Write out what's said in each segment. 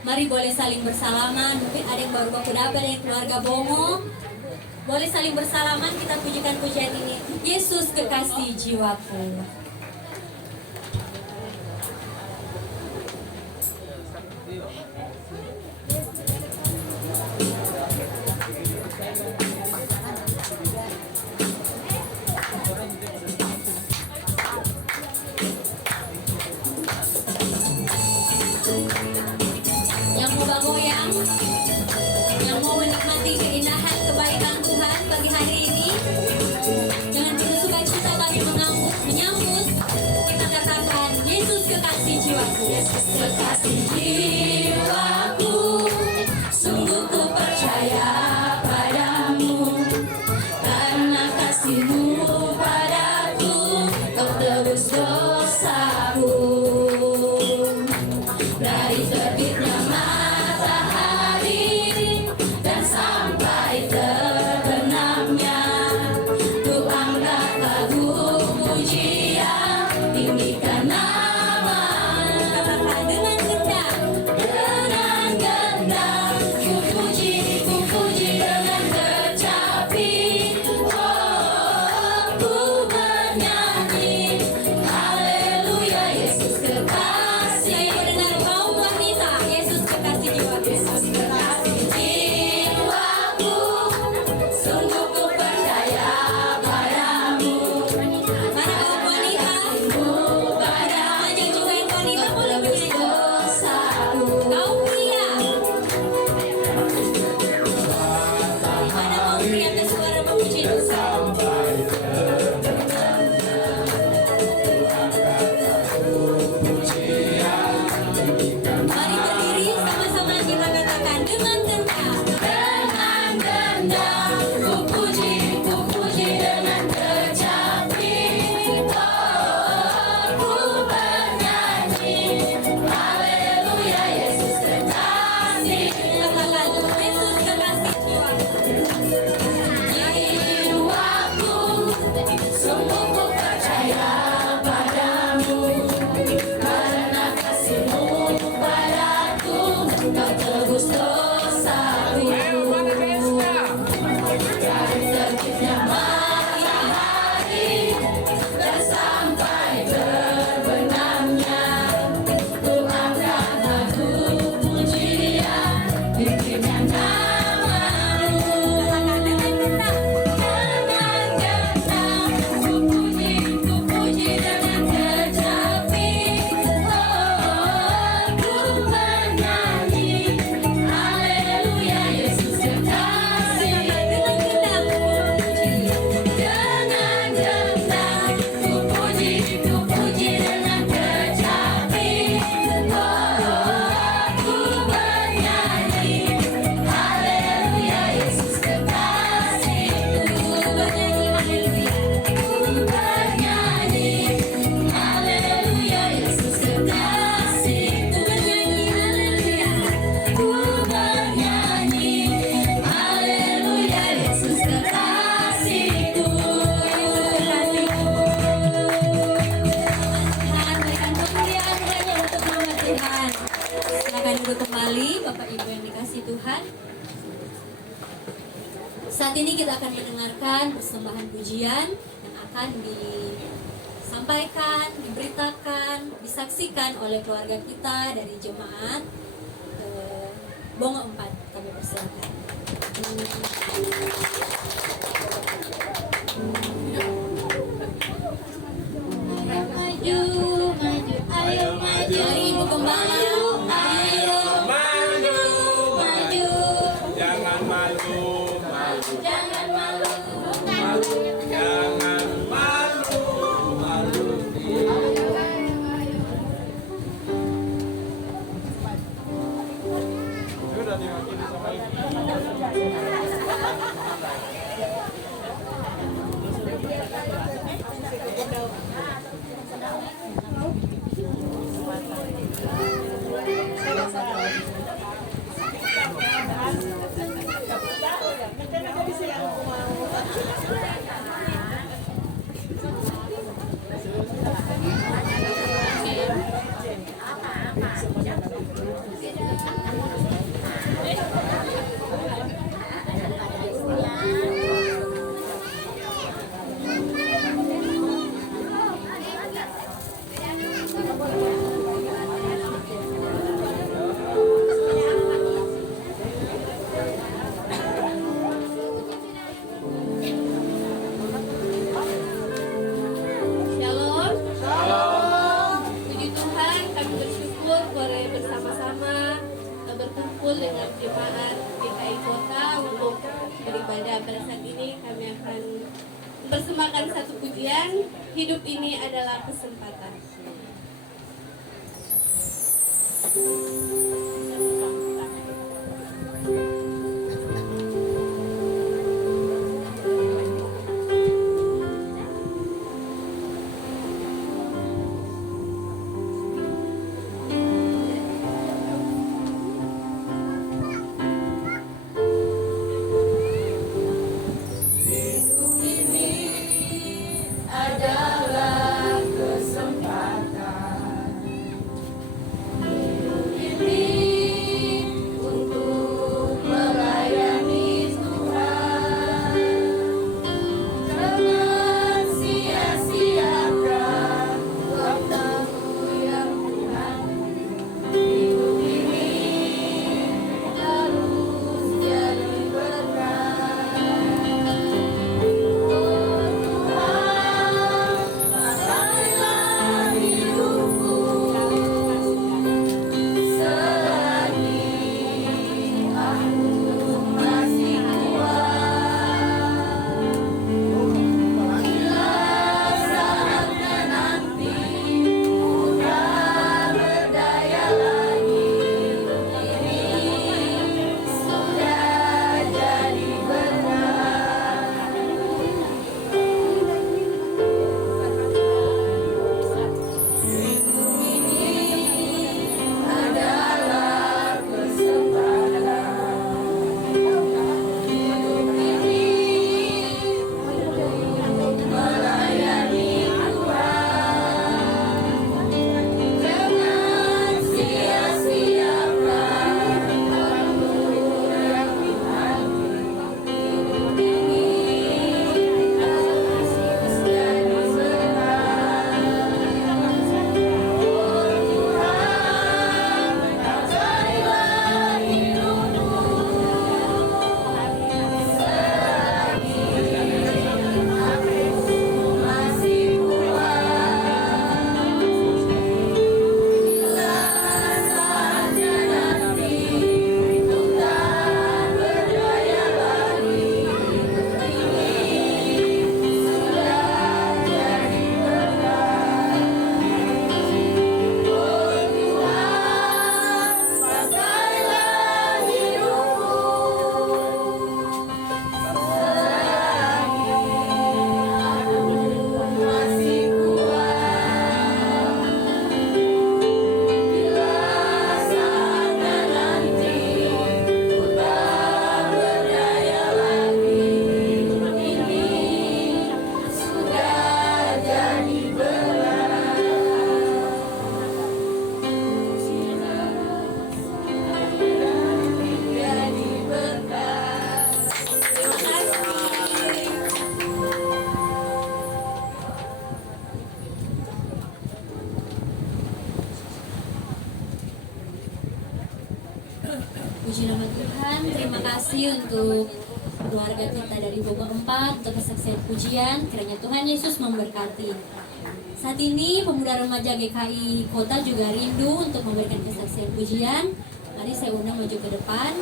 Mari boleh saling bersalaman. Mungkin ada yang baru baku dapat dari keluarga Bongo. Boleh saling bersalaman, kita pujikan pujian ini. Yesus kekasih jiwaku. Yang mau bergoyang, yang mau menikmati keindahan kebaikan Tuhan pagi hari ini, dengan penuh sukacita kami menyambut, kita katakan Yesus kekasih jiwaku. Yesus kekasih jiwaku, sungguh ku percaya padamu, karena kasih-Mu padaku, Kau tebus dosaku. Dari terbitnya matahari dan sampai terbenamnya, ku angkat lagu pujian, tinggikan nama-Mu. Katakan dengan gendang. Dengan gendang ku puji dengan kecapi. Oh, ku bernyanyi haleluya, Yesus kekasih. Saya mendengar kaum wanita, Yesus kekasih jiwaku. Yesus kekasih jiwaku, sungguh ku percaya padamu. Mana kaum wanita? Kasih-Mu padaku, Hanya juga yang wanita Kau boleh tebus bernyanyi. dosaku. Kaum pria. Mana kaum pria bersuara memuji Tuhan? Mari berdiri sama-sama kita katakan dengan gendang. Dengan gendang ku puji dengan kecapi. Oh, ku bernyanyi haleluya, Yesus kekasih. Katakan Yesus kekasih jiwaku. Jiwaku, sungguh ku percaya padamu, karena kasih-Mu padaku, Kau tebus dosaku. Dari terbitnya matahari dan sampai terbenamnya, ku angkat lagu pujian, tinggikan nama-Mu. Katakan dengan gendang. Dengan gendang ku puji dengan kecapi. Oh, ku bernyanyi haleluya, Yesus kekasih. Dengan gendang memuji. Dengan gendang ku puji dengan kecapi. Oh, ku bernyanyi haleluya, Yesus kekasih. Ku bernyanyi haleluya. Ku bernyanyi haleluya, Yesus kekasih. Ku bernyanyi haleluya. Ku bernyanyi haleluya, Yesus kekasihku. Tuhan berikan kemuliaan hanya untuk nama Tuhan. Silakan duduk kembali Bapak Ibu yang dikasih Tuhan. Saat ini kita akan mendengarkan persembahan pujian yang akan disampaikan, diberitakan, disaksikan oleh keluarga kita dari jemaat Bongo 4. Kami persilakan. Maju, maju, ayo maju. Mari Ibu Gembala. Ayo Maju, maju, jangan malu, malu, jangan malu. jangan malu, malu. Sudah diwakili sama ibu. dengan jemaat GKI Kota untuk beribadah. Pada saat ini kami akan mempersembahkan satu pujian, hidup ini adalah kesempatan. Adalah kesempatan Puji nama Tuhan, terima kasih untuk keluarga kita dari Bogor 4 untuk kesaksian pujian. Kiranya Tuhan Yesus memberkati. Saat ini pemuda remaja GKI Kota juga rindu untuk memberikan kesaksian pujian. Mari saya undang maju ke depan.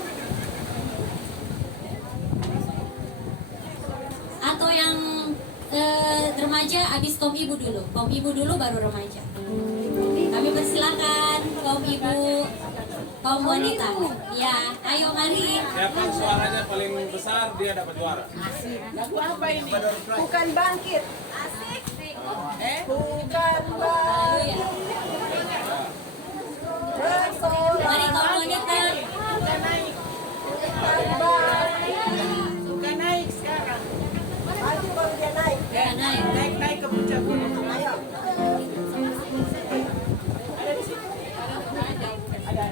Atau yang remaja habis kaum ibu dulu. Kaum ibu dulu baru remaja. Kami persilakan kaum ibu, kaum wanita. Ya, ayo mari. Siapa suaranya paling besar dia dapat juara. Lagu apa ini? Bukan bangkit. Asik. Bukan bangkit. Mari kaum wanita. Suka naik. Bukan bangkit. Suka naik sekarang. Maju baru dia naik. Ya, naik. Naik ke puncak gunung. Ayo. Ada di situ. Ada.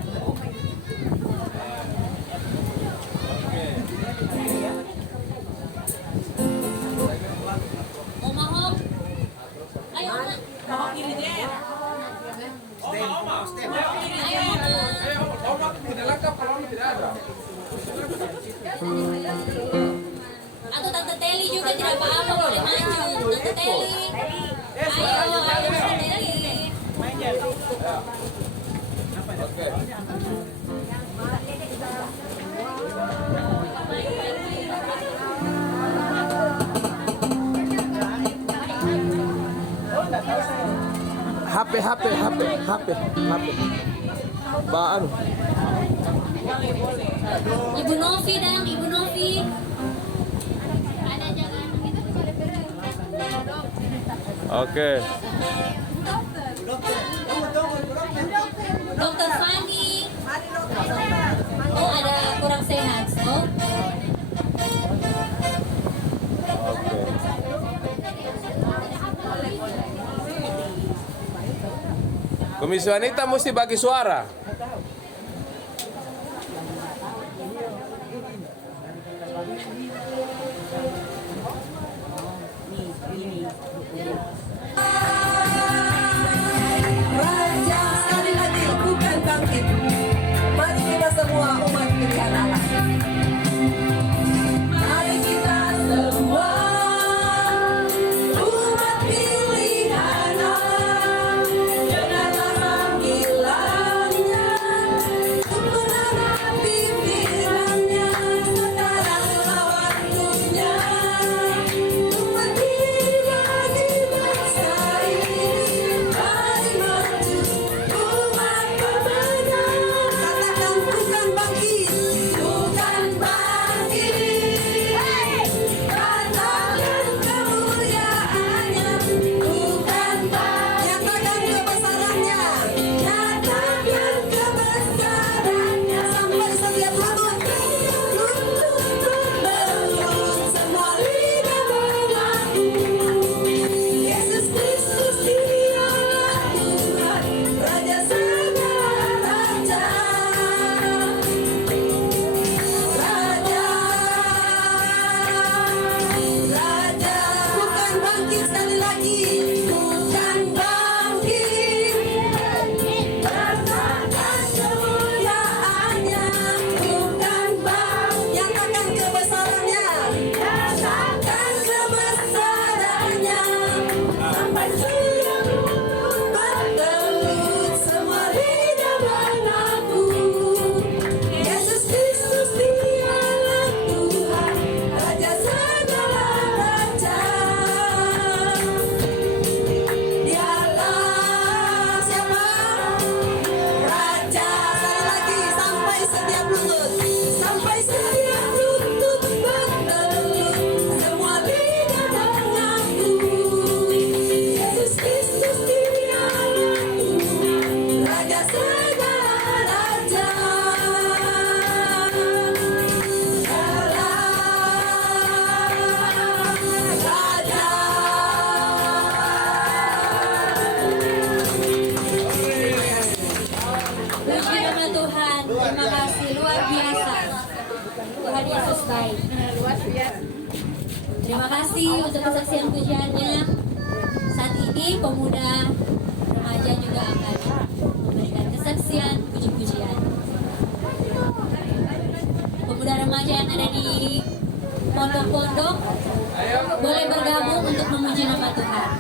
Oma Hom. Ayo, Oma. Mau kiri dia. Oma, Oma. Ayo, Oma. Oma tidak lengkap kalau Oma tidak ada. Atau Tante Teli juga tidak apa-apa boleh maju. Tante Teli. Ayo, Tante Teli. Main ya. Oke. HP. Baan. Ibu Novi dang, Ibu Novi. Oke. Dokter Fani. Oh, ada kurang sehat, so. Oke. Komisi wanita mesti bagi suara. Raja sekali lagi bukan bangkit. Mari kita semua umat pilihan Allah. Mari kita semua umat pilihan Allah. Dengarlah panggilannya, untuk menghadapi firman-Nya. Sekaranglah waktunya untuk berdiri bagi bangsa ini. Mari maju umat pemenang. Katakan bukan bangkit, bukan bangkit. Katakan kemuliaannya, bukan bangkit. Nyatakan kebesarannya, nyatakan kebesarannya. Sampai setiap lutut berlutut, semua lidah mengaku. Yesus Kristus Dialah Tuhan, Raja segala raja. Raja, bukan bangkit sekali lagi, bukan bangkit. Rasakan kemuliaannya, bukan bangkit. Nyatakan kebesarannya, nyatakan kebesarannya. Sampai setiap bertelut, semua lidah mengaku. Yesus Kristus Dialah Tuhan, Raja segala raja. Dialah siapa? Raja. Sekali lagi, sampai setiap lutut, sampai setiap lutut bertelut, semua lidah mengaku. Yesus Kristus Dialah Tuhan, Raja segala raja. Puji nama Tuhan. Terima kasih luar biasa. Tuhan Yesus baik. Terima kasih untuk kesaksian pujiannya. Saat ini pemuda remaja juga akan memberikan kesaksian puji-pujian. Pemuda remaja yang ada di pondok-pondok boleh bergabung untuk memuji nama Tuhan.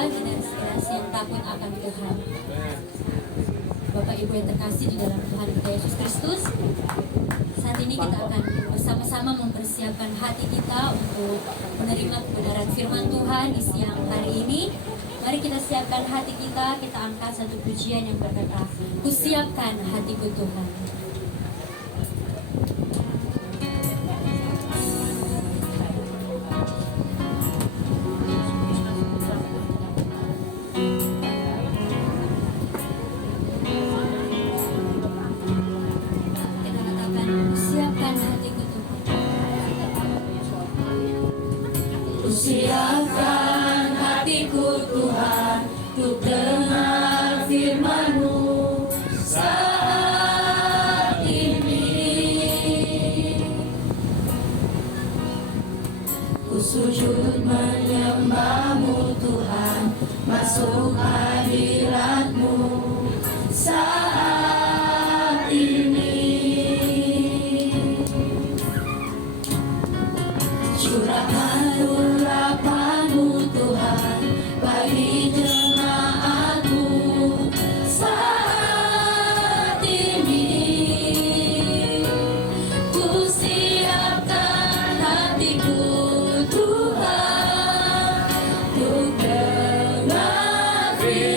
berbagi dan inspirasi yang takut akan Tuhan. Bapak Ibu yang terkasih di dalam Tuhan kita Yesus Kristus, saat ini kita akan bersama-sama mempersiapkan hati kita untuk menerima kebenaran firman Tuhan di siang hari ini. Mari kita siapkan hati kita angkat satu pujian yang berkata, "Kusiapkan hatiku Tuhan." Kita katakan, "Kusiapkan hatiku Tuhan." Siapkan hatiku Tuhan, untuk dengar firman-Mu saat ini. Ku sujud menyembah-Mu Tuhan, masuk hadirat-Mu saat ini. Curahkan urapan-Mu Tuhan bagi jemaat-Mu saat ini. Ku siapkan hatiku Tuhan, untuk dengar firman-Mu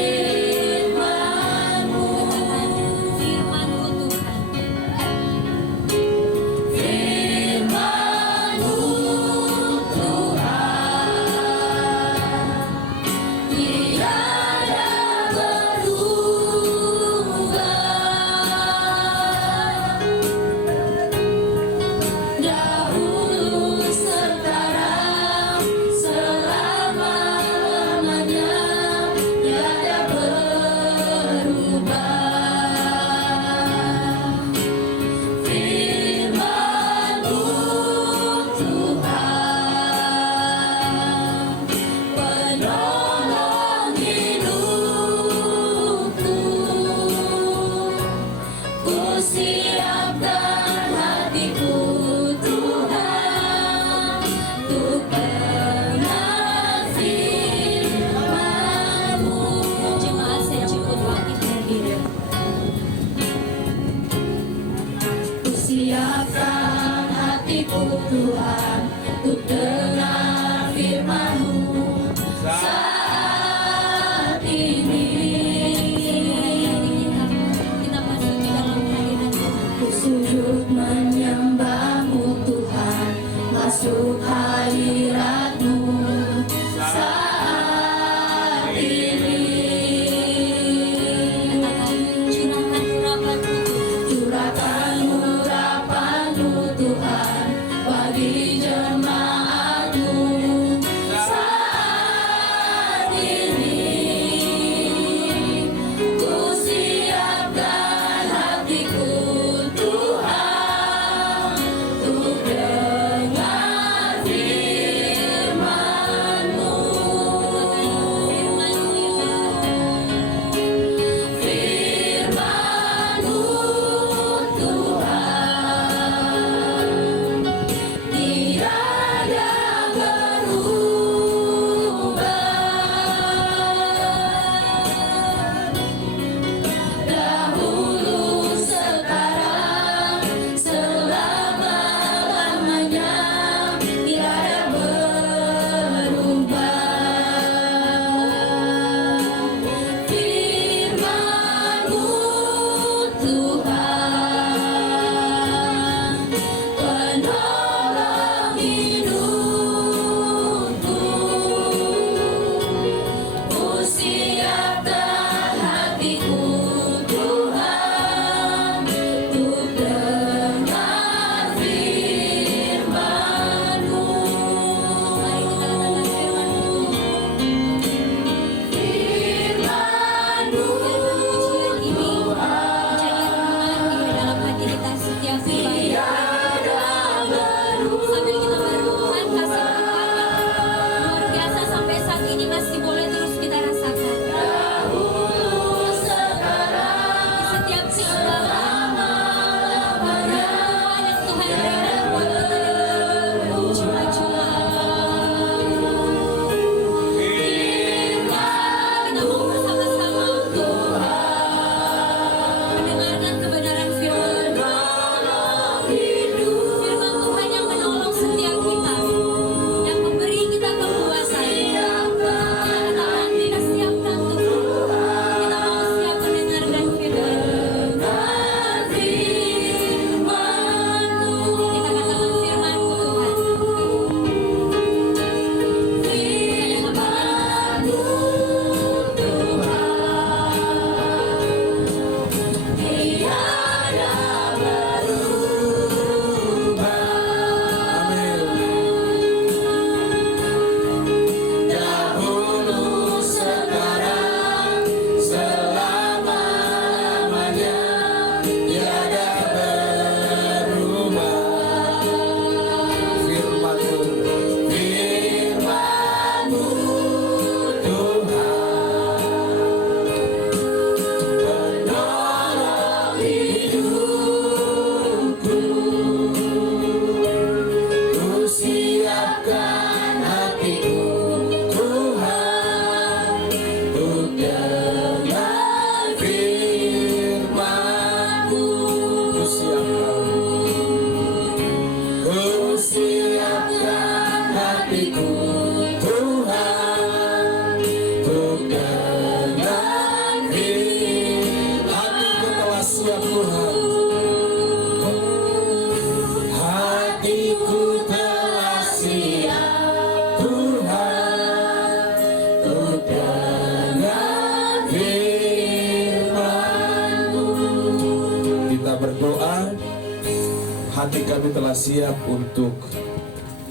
hati kami telah siap untuk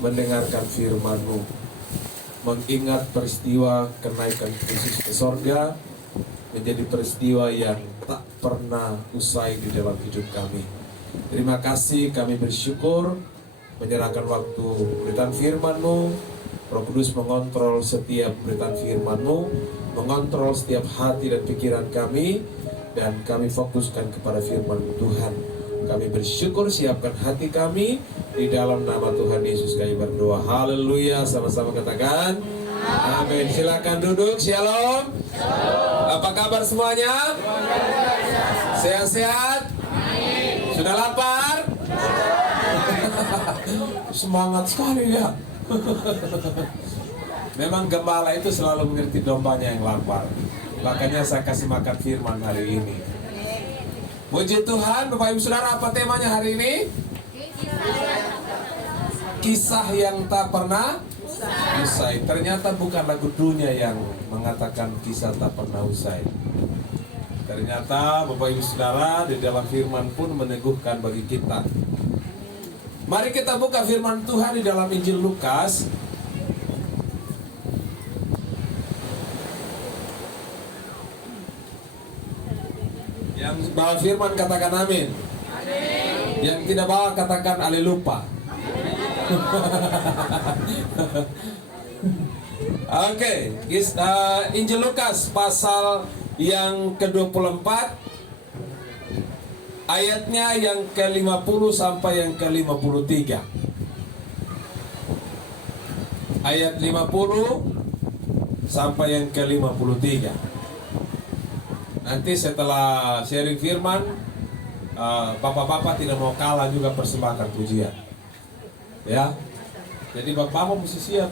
mendengarkan firman-Mu, mengingat peristiwa kenaikan Kristus ke sorga menjadi peristiwa yang tak pernah usai di dalam hidup kami. Terima kasih, kami bersyukur menyerahkan waktu beritaan firman-Mu. Roh Kudus mengontrol setiap beritaan firman-Mu, mengontrol setiap hati dan pikiran kami, dan kami fokuskan kepada firman Tuhan. Kami bersyukur, siapkan hati kami di dalam nama Tuhan Yesus kami berdoa. Haleluya, sama-sama katakan amin. Silakan duduk. Shalom. Apa kabar semuanya? Sehat-sehat? Sudah lapar? Semangat sekali ya. Memang gembala itu selalu mengerti dombanya yang lapar. Makanya saya kasih makan firman hari ini. Puji Tuhan, Bapak Ibu Saudara, apa temanya hari ini? Kisah yang tak pernah usai. Ternyata bukan lagu dunia yang mengatakan kisah tak pernah usai. Ternyata Bapak Ibu Saudara, di dalam firman pun meneguhkan bagi kita. Mari kita buka firman Tuhan di dalam Injil Lukas. Yang bawa firman katakan amin. Yang tidak bawa katakan alelupa. Oke, Injil Lukas pasal yang ke-24, ayatnya yang ke-50 sampai yang ke-53. Ayat 50 sampai yang ke-53. Nanti setelah sharing firman, bapak-bapak tidak mau kalah juga persembahkan pujian. Ya, jadi bapak-bapak mesti siap.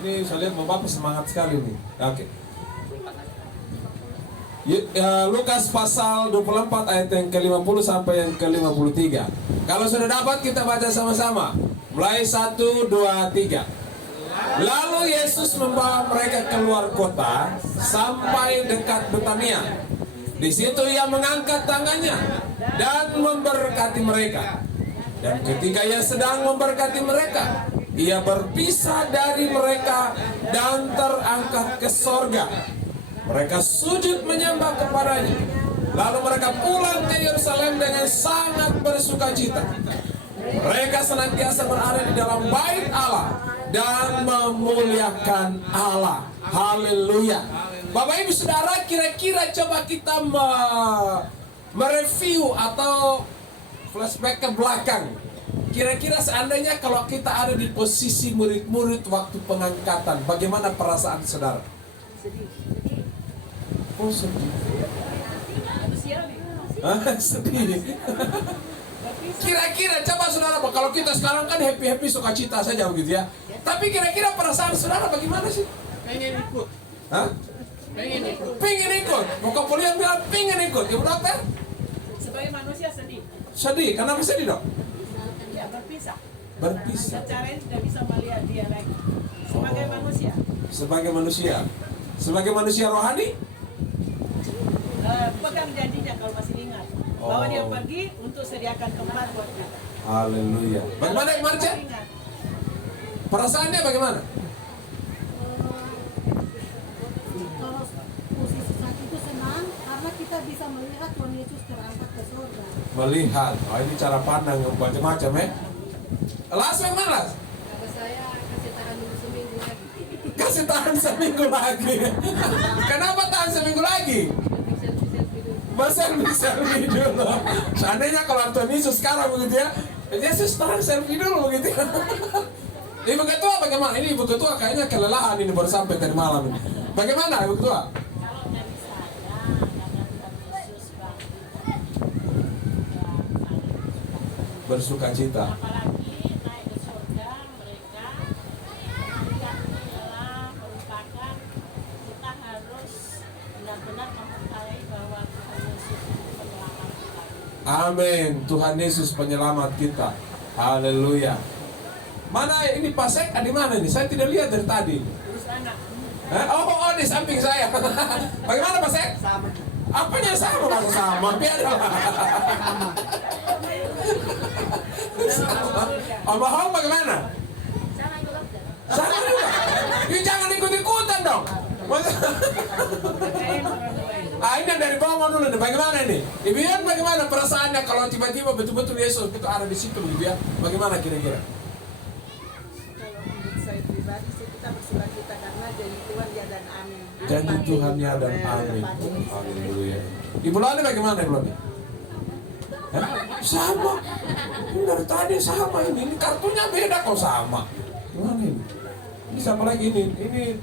Ini saya lihat bapak semangat sekali nih. Oke. Lukas pasal 24 ayat yang ke-50 sampai yang ke-53. Kalau sudah dapat kita baca sama-sama. Mulai 1, 2, 3. Lalu Yesus membawa mereka keluar kota sampai dekat Betania. Di situ ia mengangkat tangannya dan memberkati mereka. Dan ketika ia sedang memberkati mereka, ia berpisah dari mereka dan terangkat ke sorga. Mereka sujud menyembah kepadanya. Lalu mereka pulang ke Yerusalem dengan sangat bersukacita. Mereka senantiasa berada di dalam bait Allah dan memuliakan Allah. Haleluya. Bapak Ibu Saudara, kira-kira coba kita mereview atau flashback ke belakang. Kira-kira seandainya kalau kita ada di posisi murid-murid waktu pengangkatan, bagaimana perasaan saudara? Oh, sedih. Sedih. Kira-kira coba saudara, kalau kita sekarang kan happy-happy sukacita saja begitu ya. Tapi kira-kira perasaan saudara bagaimana sih? Pengen ikut. Hah? Pengen ikut. Muka kuliah bilang pengen ikut. Ibu dokter? Sebagai manusia sedih. Sedih. Kenapa sedih dok? Ya berpisah. Berpisah. Secara tidak bisa melihat dia lagi. Sebagai manusia. Sebagai manusia. Sebagai manusia rohani? Pegang janjinya kalau masih ingat. Bahwa dia pergi untuk sediakan tempat buat kita. Haleluya. Bagaimana Marcia? Ingat. Perasaannya bagaimana? Kalau posisi saat itu senang karena kita bisa melihat Tuhan Yesus terangkat ke surga. Melihat. Oh, ini cara pandang macam-macam ya. Las bagaimana Las? Kalau saya kasih tahan dulu seminggu lagi. Kasih tahan seminggu lagi. Kenapa tahan seminggu lagi? Selfie dulu. Seandainya kalau Tuhan Yesus sekarang begitu ya, Yesus tahan selfie dulu begitu ya. Ibu ketua bagaimana? Ini ibu ketua kayaknya kelelahan ini baru sampai tadi malam ini. Bagaimana ibu ketua? Kalau dari saya, karena Yesus Bersuka cita. apalagi naik ke surga mereka yang adalah merupakan kita harus benar-benar mempercayai bahwa Tuhan Yesus itu penyelamat kita. Amin. Tuhan Yesus penyelamat kita. Haleluya. Mana ini Pasek? Di mana ini? Saya tidak lihat dari tadi. Terus anak. Oh, di samping saya. Bagaimana Pasek? Sama. Apanya sama? Sama. Biar. Om Hong bagaimana? Sama juga. Ya, jangan ikut-ikutan dong. Ini dari bawah dulu nih. Bagaimana nih? Ibu Yan bagaimana perasaannya kalau tiba-tiba betul-betul Yesus itu ada di situ, Ibu Yan? Bagaimana kira-kira? Kalau menurut saya pribadi sih kita bersukacita karena janji Tuhan ya dan amin. Janji Tuhan ya dan amin. Haleluya. Ibu Lani bagaimana Ibu Lani? Hah? Sama. Ini dari tadi sama ini. Ini kartunya beda kok sama. Gimana ini? Ini siapa lagi ini? Ini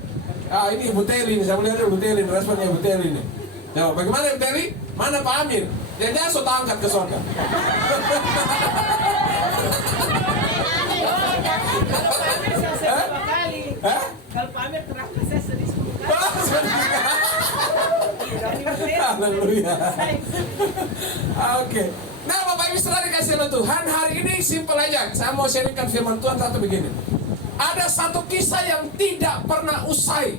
Ibu Teli ini. Saya melihat Ibu Teli. Responnya Ibu Teli ini. Coba bagaimana Ibu Teli? Mana Pak Amir? Dia sudah angkat ke surga. Hah? Kalau Pak Amir terakhir saya sedih 10 kali. Haleluya. Oke. Nah, Bapak Ibu Saudara dikasih oleh Tuhan, hari ini simpel aja. Saya mau sharingkan firman Tuhan satu begini. Ada satu kisah yang tidak pernah usai.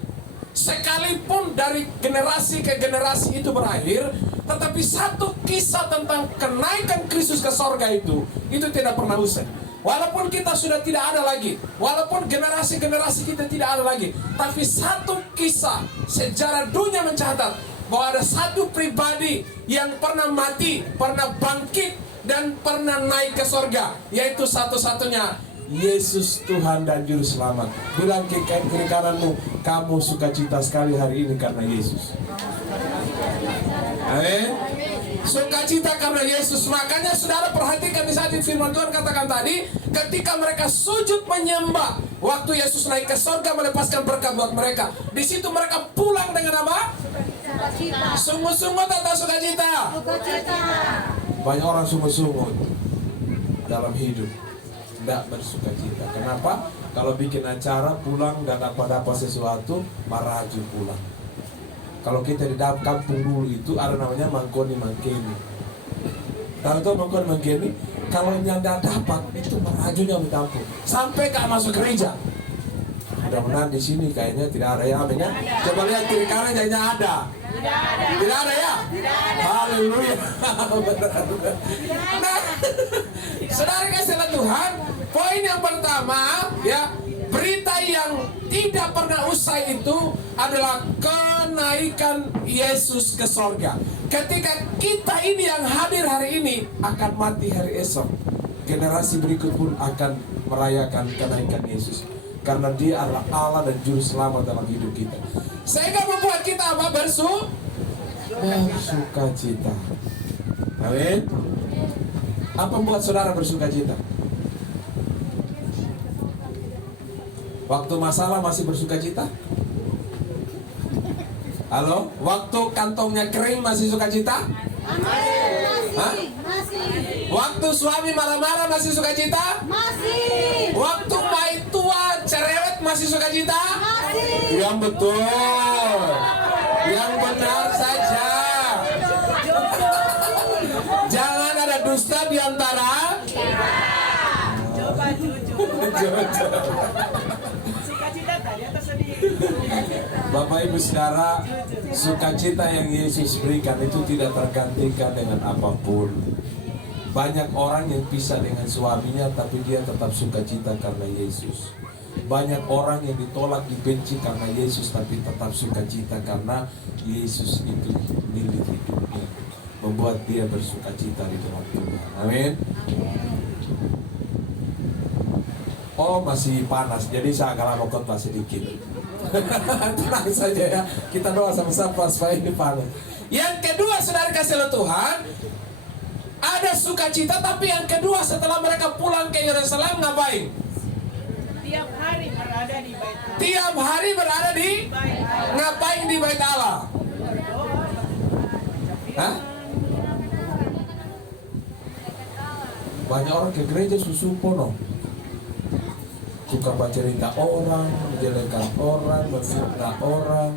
Sekalipun dari generasi ke generasi itu berakhir, tetapi satu kisah tentang kenaikan Kristus ke sorga itu tidak pernah usai. Walaupun kita sudah tidak ada lagi, walaupun generasi-generasi kita tidak ada lagi, tapi satu kisah sejarah dunia mencatat bahwa ada satu pribadi yang pernah mati, pernah bangkit, dan pernah naik ke sorga, yaitu satu-satunya Yesus Tuhan dan Juru Selamat. Bilang ke kiri kananmu, kamu sukacita sekali hari ini karena Yesus. Amin. Sukacita karena Yesus. Makanya saudara perhatikan di saat firman Tuhan katakan tadi, ketika mereka sujud menyembah, waktu Yesus naik ke surga melepaskan berkat buat mereka. Di situ mereka pulang dengan apa? Sukacita. Sungguh-sungguh atau sukacita? Sukacita. Banyak orang sungguh-sungguh dalam hidup, tidak bersukacita. Kenapa? Kalau bikin acara pulang dan dapat sesuatu, maraju pulang. Kalau kita di dalam kampung dulu itu ada namanya mangkoni mangkeni. Tahu mangkoni mangkeni? Kalau yang tidak dapat itu marajunya ditampung sampai gak masuk gereja. Mudah-mudahan di sini kayaknya tidak ada ya, amin ya. Coba lihat kiri kanan kayaknya ada. Tidak ada ya? Haleluya. Nah, saudara kasih Tuhan, poin yang pertama ya, berita yang tidak pernah usai itu adalah kenaikan Yesus ke sorga. Ketika kita ini yang hadir hari ini akan mati hari esok, generasi berikut pun akan merayakan kenaikan Yesus. Karena dia adalah Allah dan Juru Selamat dalam hidup kita. Sehingga membuat kita apa? Bersukacita. Amin. Apa membuat saudara bersukacita? Waktu masalah masih bersukacita? Halo? Waktu kantongnya kering masih sukacita? Hah? Masih. Waktu suami marah-marah masih sukacita? Masih. Waktu bayi tua cerewet masih sukacita? Masih. Yang betul, yang benar saja. Jangan ada dusta di antara. Coba jujur. Sukacita tadi atau sedih? Bapak Ibu saudara, sukacita yang Yesus berikan itu tidak tergantikan dengan apapun. Banyak orang yang pisah dengan suaminya tapi dia tetap sukacita karena Yesus. Banyak orang yang ditolak, dibenci karena Yesus tapi tetap sukacita karena Yesus itu milik hidupnya, membuat dia bersukacita di dalam Tuhan. Amin. Oh, masih panas, jadi saya agak lama khotbah sedikit. Tenang saja ya, kita doa sama-sama supaya ini panas. Yang kedua, saudara kasih oleh Tuhan, ada sukacita, tapi yang kedua setelah mereka pulang ke Yerusalem ngapain? Tiap hari berada di bait Allah. Tiap hari berada di ngapain di bait Allah? Hah? Banyak orang ke gereja susupono, suka baca cerita orang, menjelekkan orang, menfitnah orang.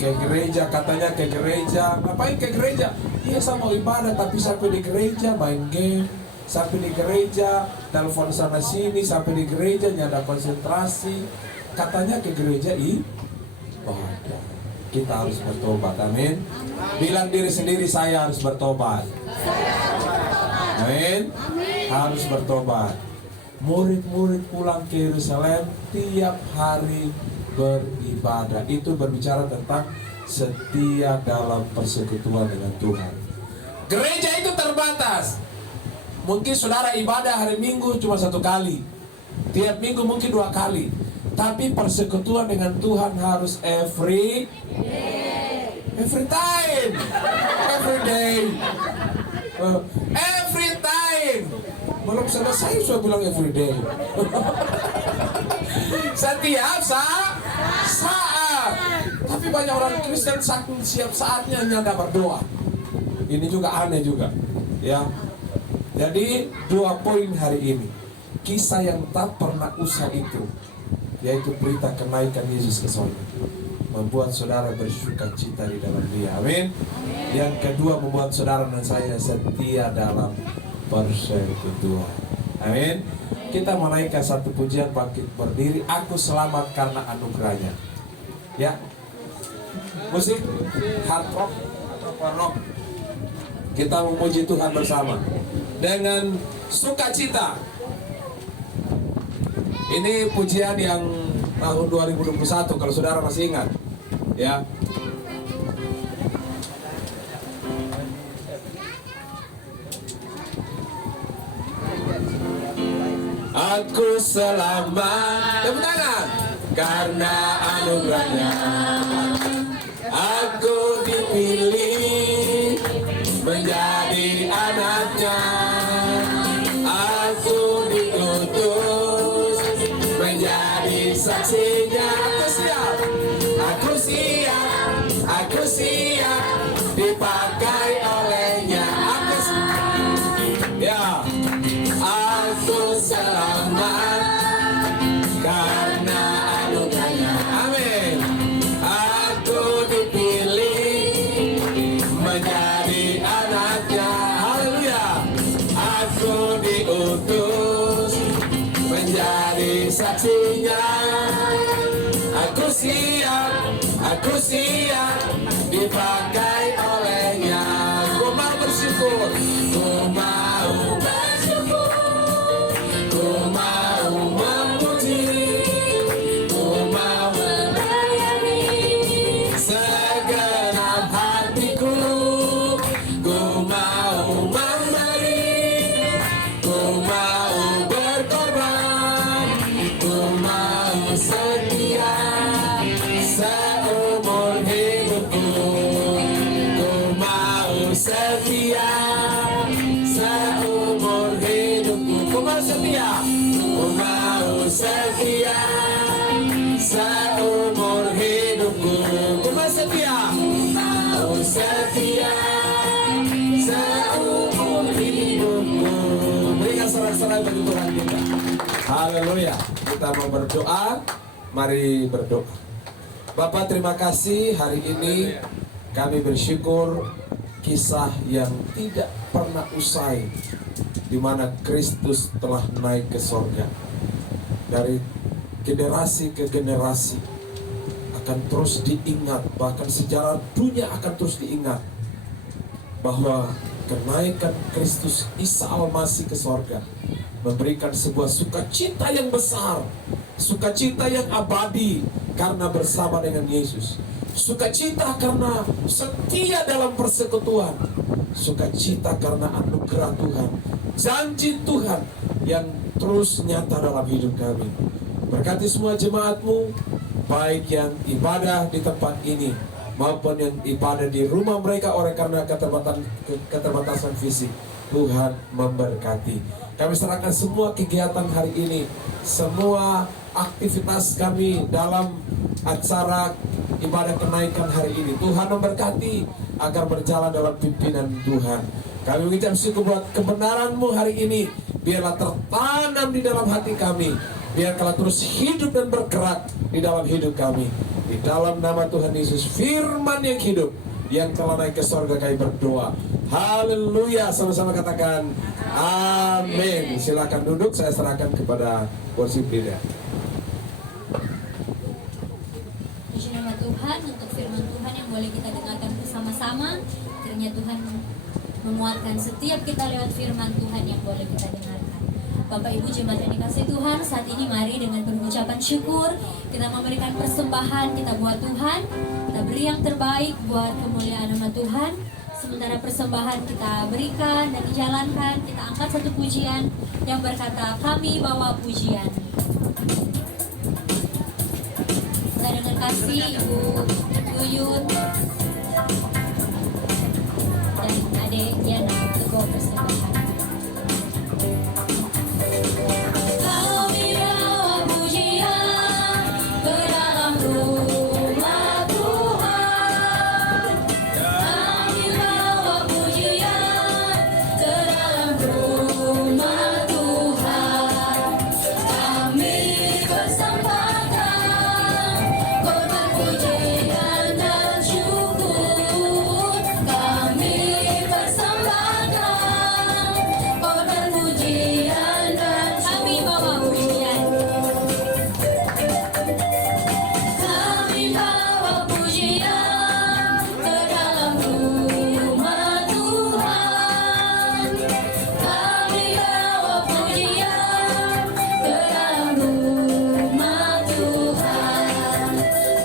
Ke gereja, katanya ke gereja, ngapain ke gereja? Iya sama ibadah, tapi sampai di gereja main game, sampai di gereja telepon sana sini, sampai di gereja nyada konsentrasi. Katanya ke gereja ibadah. Kita harus bertobat, amin. Bilang diri sendiri, saya harus bertobat. Amin. Harus bertobat. Murid-murid pulang ke Yerusalem tiap hari beribadah. Itu berbicara tentang setia dalam persekutuan dengan Tuhan. Gereja itu terbatas. Mungkin saudara ibadah hari Minggu cuma 1 kali, tiap minggu mungkin 2 kali. Tapi persekutuan dengan Tuhan harus every time, every day, every time. Belum selesai sudah bilang every day. Setiap saat. Tapi banyak orang Kristen saking siap saatnya hanya ada berdoa. Ini juga aneh juga, ya. Jadi 2 poin hari ini. Kisah yang tak pernah usai itu, yaitu berita kenaikan Yesus ke sorga, membuat saudara bersuka cita di dalam Dia. Amin. Yang kedua, membuat saudara dan saya setia dalam persekutuan. Amin. Kita menaikkan satu pujian, bangkit berdiri. Aku selamat karena anugerahnya. Ya. Musik hard rock atau rock. Kita memuji Tuhan bersama dengan sukacita. Ini pujian yang tahun 2021 kalau saudara masih ingat, ya. Aku selamat, tepuk tangan, karena anugerahnya. Aku dipilih menjadi anaknya. Aku diutus menjadi saksinya. Aku siap, aku siap dipakai olehnya. Aku ya, aku selamat karena anugerahnya. Amin. Aku dipilih menjadi anaknya. Haleluya. Aku diutus menjadi saksinya. Aku siap dipakai olehnya. Ku mau bersyukur, ku mau bersyukur, ku mau memuji, ku mau melayani segenap hatiku, ku mau memberi, ku mau berkorban, ku mau setia seumur hidupku, ku mau setia seumur hidupku, ku mau setia, ku mau setia seumur hidupku, ku mau setia seumur hidupku. Berikan sorak-sorai bagi Tuhan kita. Haleluya. Kita mau berdoa. Mari berdoa. Bapak, terima kasih hari ini kami bersyukur kisah yang tidak pernah usai, di mana Kristus telah naik ke sorga. Dari generasi ke generasi akan terus diingat, bahkan sejarah dunia akan terus diingat bahwa kenaikan Kristus Isa Al-Masih ke sorga memberikan sebuah sukacita yang besar, sukacita yang abadi karena bersama dengan Yesus, sukacita karena setia dalam persekutuan, sukacita karena anugerah Tuhan, janji Tuhan yang terus nyata dalam hidup kami. Berkati semua jemaat-Mu, baik yang ibadah di tempat ini maupun yang ibadah di rumah mereka oleh karena keterbatasan fisik. Tuhan memberkati. Kami serahkan semua kegiatan hari ini, semua aktivitas kami dalam acara ibadah kenaikan hari ini. Tuhan memberkati agar berjalan dalam pimpinan Tuhan. Kami mengucap syukur buat kebenaran-Mu hari ini. Biarlah tertanam di dalam hati kami. Biarlah terus hidup dan bergerak di dalam hidup kami. Di dalam nama Tuhan Yesus, firman yang hidup, yang telah naik ke sorga, kami berdoa. Haleluya. Sama-sama katakan amin. Silakan duduk, saya serahkan kepada worship leader. Puji nama Tuhan untuk firman Tuhan yang boleh kita dengarkan bersama-sama. Kiranya Tuhan menguatkan setiap kita lewat firman Tuhan yang boleh kita dengarkan. Bapak Ibu jemaat yang dikasihi Tuhan, saat ini mari dengan pengucapan syukur kita memberikan persembahan kita buat Tuhan. Kita beri yang terbaik buat kemuliaan nama Tuhan. Sementara persembahan kita berikan dan dijalankan, kita angkat satu pujian yang berkata, kami bawa pujian. Kita dengan kasih Ibu Yuyun dan adik Diana untuk bawa persembahan. Kami bawa pujian ke dalam rumah Tuhan. Kami bawa pujian ke dalam rumah Tuhan. Kami persembahkan korban pujian dan syukur. Kami persembahkan korban pujian dan kami bawa pujian. Kami bawa pujian ke dalam rumah Tuhan. Kami bawa pujian ke dalam rumah Tuhan.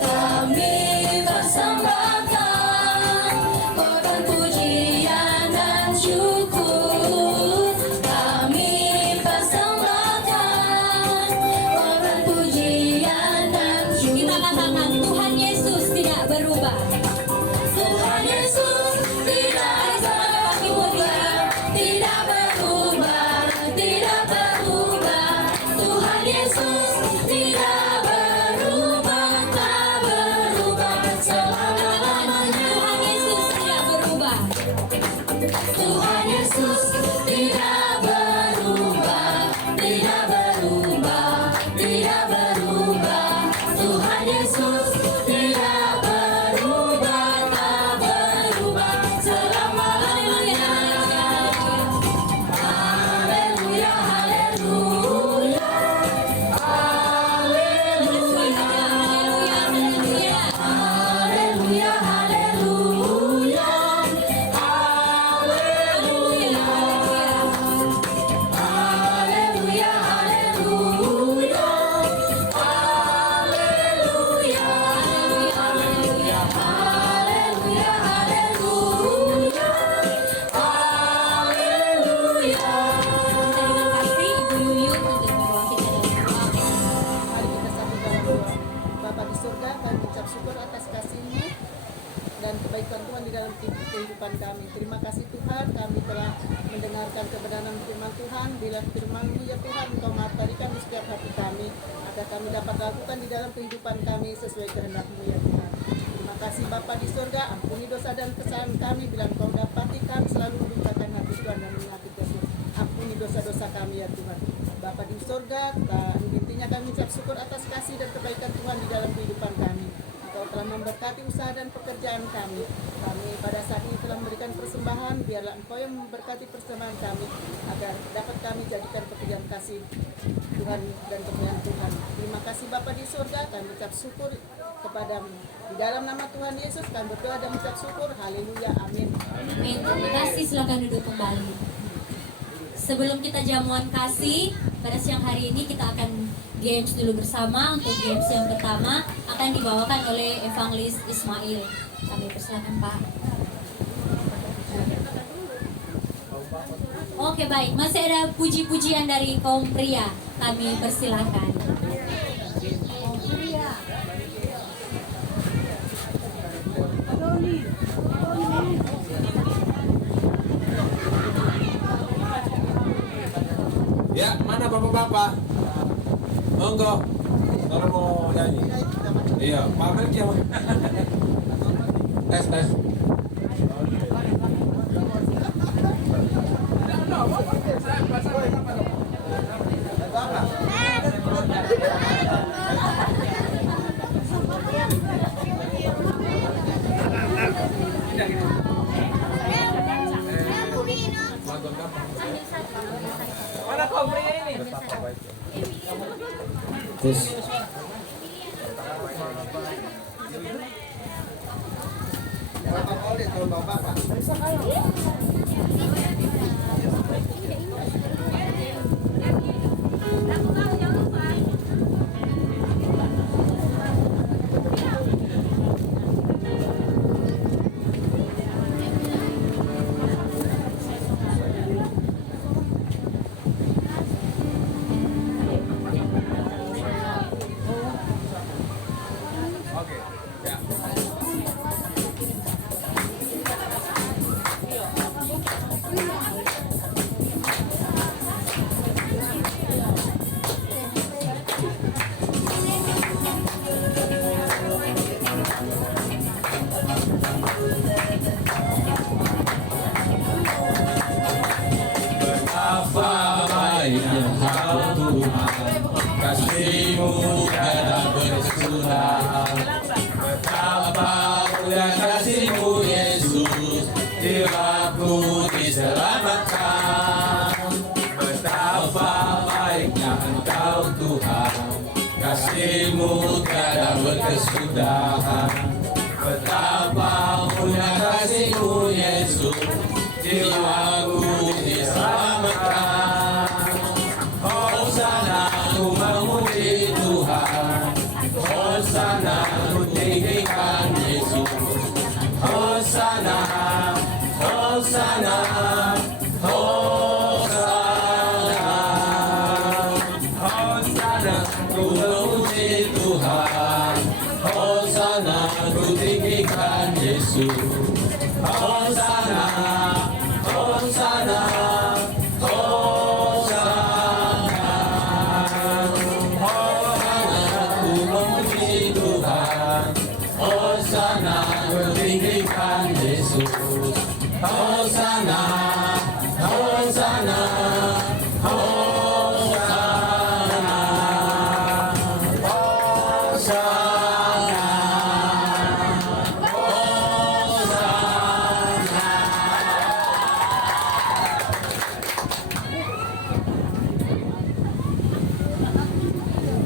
Kami persembahkan korban pujian dan syukur. Kami persembahkan korban pujian dan syukur. Kita katakan Tuhan Yesus tidak berubah. Tuhan Yesus tidak berubah, tidak berubah, tidak berubah. Tuhan Yesus tidak berubah, tak berubah selama-lamanya. Tuhan Yesus tidak berubah. Tuhan Yesus tidak berubah, tidak berubah, tidak berubah. Tuhan Yesus tidak berubah, tak berubah selama-lamanya. Haleluya, haleluya. Haleluya, haleluya. Haleluya, haleluya. Haleluya, haleluya. Haleluya, haleluya. Haleluya, haleluya. Haleluya, haleluya. Dengan kasih Ibu Yuyun untuk membawa kita dalam doa. Mari kita satu dalam doa. Bapa di surga, kami ucap syukur atas kasih-Mu dan kebaikan Tuhan di dalam kehidupan kami. Terima kasih Tuhan, kami telah mendengarkan kebenaran firman Tuhan. Bila firman-Mu ya Tuhan, Engkau mataharikan di setiap hati kami, agar kami dapat lakukan di dalam kehidupan kami sesuai kehendak-Mu ya Tuhan. Terima kasih Bapa di surga, ampuni dosa dan kesalahan kami. Bila Engkau dapati kami selalu melupakan hati Tuhan dan menyakiti Tuhan. Ampuni dosa-dosa kami ya Tuhan. Bapa di surga, intinya kami ucap syukur atas kasih dan kebaikan Tuhan di dalam kehidupan kami. Engkau telah memberkati usaha dan pekerjaan kami. Kami pada saat ini telah memberikan persembahan, biarlah Engkau yang memberkati persembahan kami, agar dapat kami jadikan pekerjaan kasih Tuhan dan kemuliaan Tuhan. Terima kasih Bapa di surga, kami ucap syukur kepadamu. Di dalam nama Tuhan Yesus kami berdoa dan ucap syukur. Haleluya, amin. Amin. Terima kasih, silakan duduk kembali. Sebelum kita jamuan kasih, pada siang hari ini kita akan games dulu bersama. Untuk games yang pertama akan dibawakan oleh Evangelis Ismail. Kami persilakan Pak. Oke baik, masih ada puji-pujian dari kaum pria. Kami persilakan. Ya, mana bapak-bapak? Monggo. Kalau mau nyanyi. Iya, Pak Melki yang tes. Mana komprinya ini? Terus. Bapak kalau bapak. mudah kasih-Mu Yesus, jiwaku diselamatkan. Betapa baiknya Engkau Tuhan, kasih-Mu tiada berkesudahan. Betapa mulia kasih-Mu Yesus, jiwaku diselamatkan. Hosana ku memuji Tuhan, Hosana ku tinggikan Yesus. Hosana, Hosana, Hosana, Hosana ku memuji Tuhan, Hosana ku tinggikan Yesus. Hosana, Hosana, Hosana, Hosana ku memuji Tuhan, Hosana ku tinggikan Yesus. Hosana, Hosana, Hosana,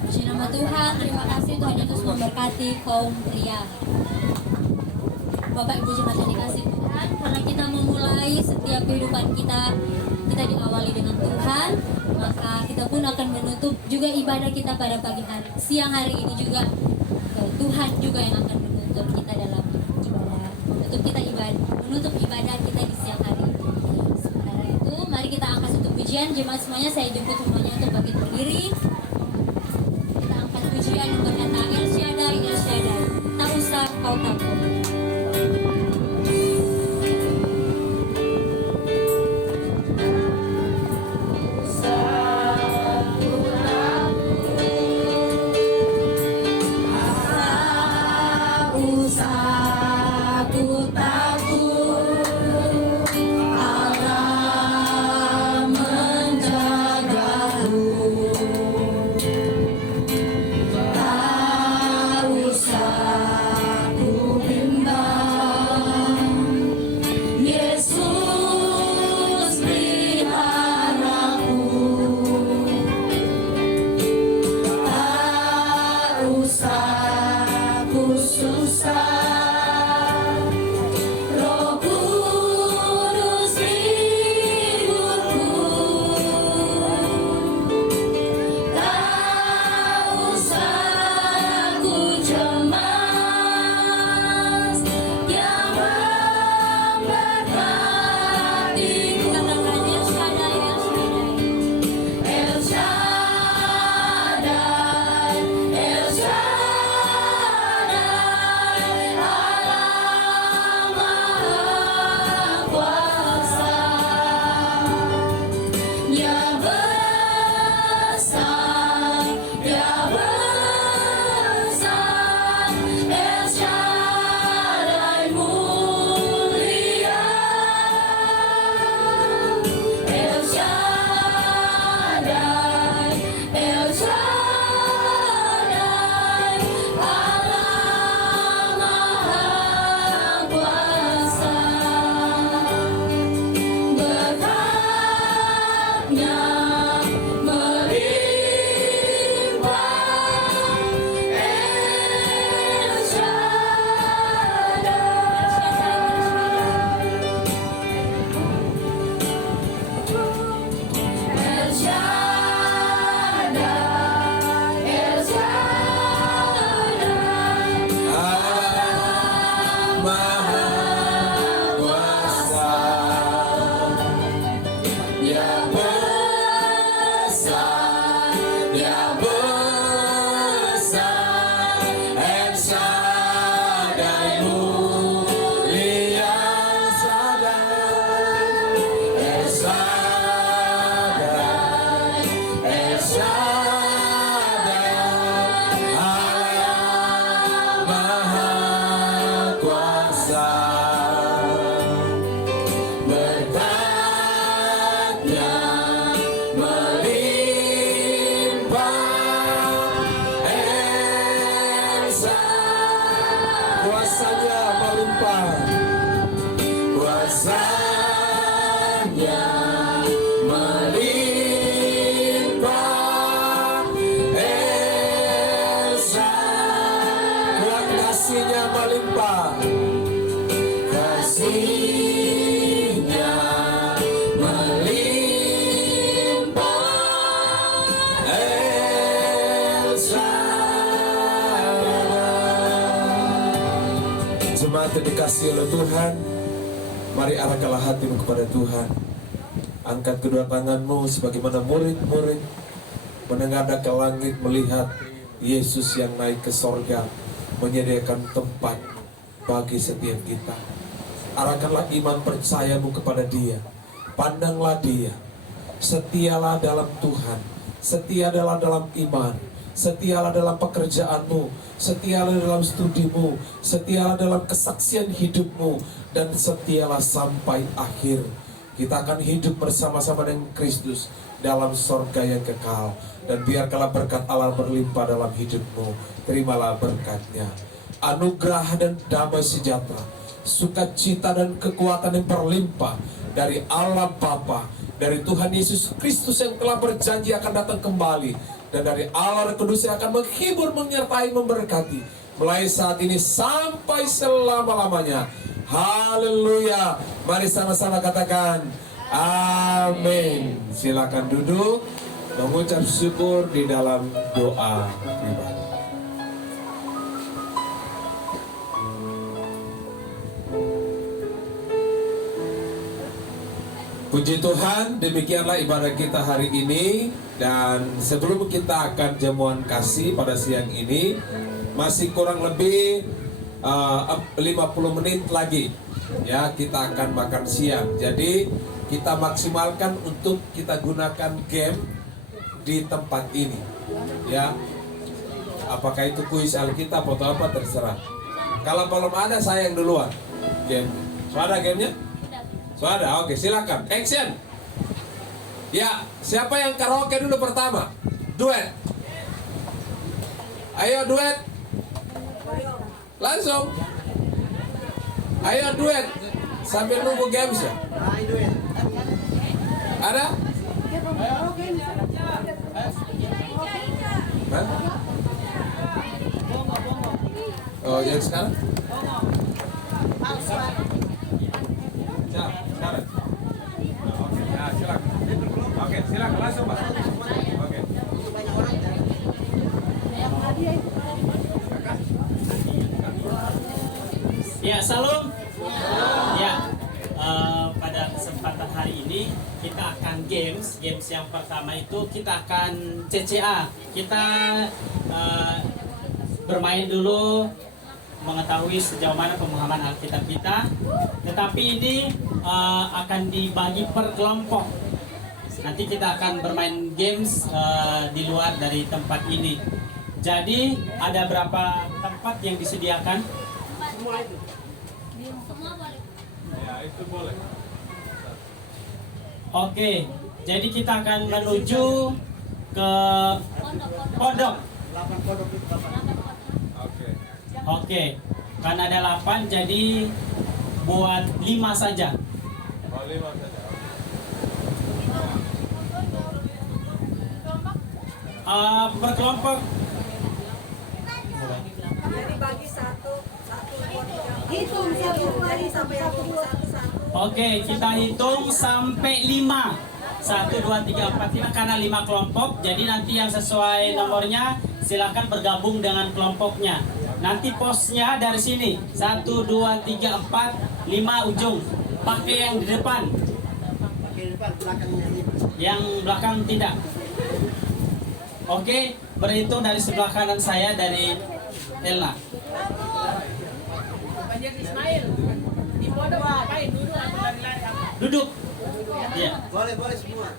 Puji nama Tuhan, terima kasih Tuhan Yesus memberkati kaum pria. Bapak Ibu jemaat yang dikasih Tuhan, karena kita memulai setiap kehidupan kita diawali dengan Tuhan, maka kita pun akan menutup juga ibadah kita pada pagi hari. Siang hari ini juga Tuhan juga yang akan menutup kita dalam ibadah. Menutup ibadah kita di siang hari. Sementara itu, mari kita angkat satu pujian. Jemaat semuanya, saya jemput semuanya untuk bangkit berdiri. Kita angkat pujian yang berkata El Shaddai, El Shaddai, tak usah kau takut. melimpah, kuasa-Nya melimpah. Esa, kuat kasih-Nya melimpah, kasih-Nya melimpah. Esa, jemaat yang dikasihi oleh Tuhan, mari arahkanlah hatimu kepada Tuhan. Angkat kedua tanganmu sebagaimana murid-murid menengadah ke langit melihat Yesus yang naik ke sorga, menyediakan tempat bagi setiap kita. Arahkanlah iman percayamu kepada Dia. Pandanglah Dia. Setialah dalam Tuhan. Setialah dalam iman. Setialah dalam pekerjaanmu. Setialah dalam studimu. Setialah dalam kesaksian hidupmu. Dan setialah sampai akhir. Kita akan hidup bersama-sama dengan Kristus dalam sorga yang kekal. Dan biarkanlah berkat Allah berlimpah dalam hidupmu. Terimalah berkat-Nya. Anugerah dan damai sejahtera, sukacita dan kekuatan yang berlimpah dari Allah Bapa, dari Tuhan Yesus Kristus yang telah berjanji akan datang kembali, dan dari Allah Roh Kudus yang akan menghibur, menyertai, memberkati mulai saat ini sampai selama-lamanya. Haleluya. Mari sama-sama katakan amin. Silakan duduk, mengucap syukur di dalam doa pribadi. Puji Tuhan, demikianlah ibadah kita hari ini. Dan sebelum kita akan jamuan kasih pada siang ini, masih kurang lebih 50 menit lagi ya kita akan makan siang. Jadi kita maksimalkan untuk kita gunakan game di tempat ini ya. Apakah itu kuis Alkitab atau apa terserah. Kalau belum ada saya yang duluan game. So ada gamenya? So ada, oke silakan. Action. Ya, siapa yang karaoke dulu pertama? Duet. Ayo duet. Langsung. Ayo duet. Sambil nunggu games ya. Ada? Hah? Oh, yang sekarang? Sekarang. Oke, nah silakan. Oke, silakan langsung Pak. Oke. Ya, salam. Ya, pada kesempatan hari ini kita akan games yang pertama itu kita akan CCA. Kita bermain dulu, mengetahui sejauh mana pemahaman Alkitab kita. Tetapi ini akan dibagi per kelompok. Nanti kita akan bermain games di luar dari tempat ini. Jadi ada berapa tempat yang disediakan? Semua boleh. Ya, itu boleh. Oke, jadi kita akan menuju ke pondok. Oke, karena ada 8 jadi buat 5 saja. Oh, 5 saja. Berkelompok. Hitung 1, 2, 1. Oke, kita hitung sampai 5. 1, 2, 3, 4. Kita karena 5 kelompok, jadi nanti yang sesuai nomornya silakan bergabung dengan kelompoknya. Nanti posnya dari sini 1, 2, 3, 4, 5 ujung. Pakai yang di depan. Yang belakang tidak. Oke, berhitung dari sebelah kanan saya dari Ella. Duduk. Iya. Boleh semua.